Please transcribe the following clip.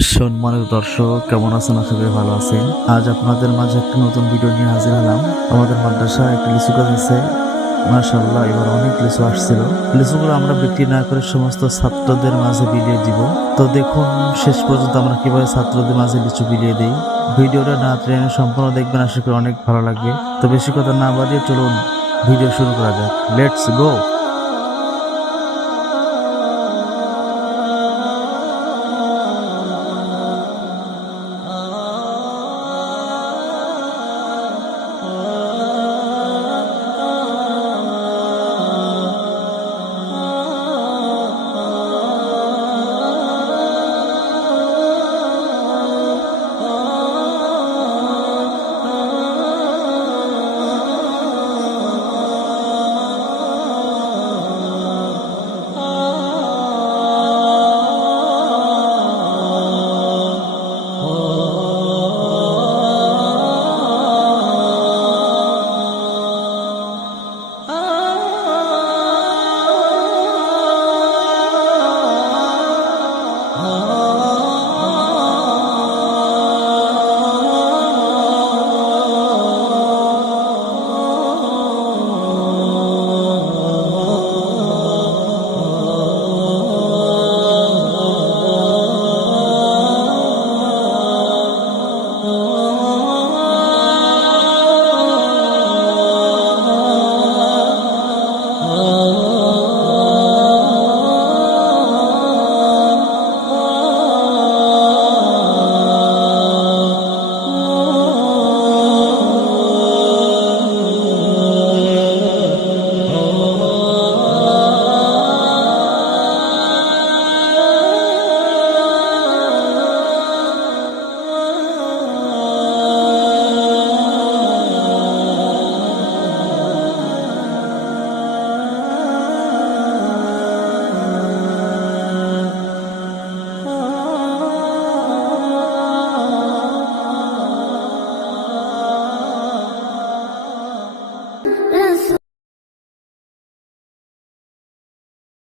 সম্মানিত দর্শক, কেমন আছেন? আশা করি ভালো আছেন। আজ আপনাদের মাঝে একটা নতুন ভিডিও নিয়ে হাজির হলাম। আমাদের মাদ্রাসায় একটা লিচু গাছ আছে, মাশাআল্লাহ। এবার অনেক লিচু আসছিল। লিচুগুলো আমরা বিক্রি না করে সমস্ত ছাত্রদের মাঝে বিলিয়ে দিব। তো দেখুন শেষ পর্যন্ত আমরা কিভাবে ছাত্রদের মাঝে লিচু বিলিয়ে দিই। ভিডিওটা না টেনে সম্পূর্ণ দেখবেন, আশা করি অনেক ভালো লাগবে। তো বেশি কথা না বাড়িয়ে চলুন ভিডিও শুরু করা যাক। Let's go.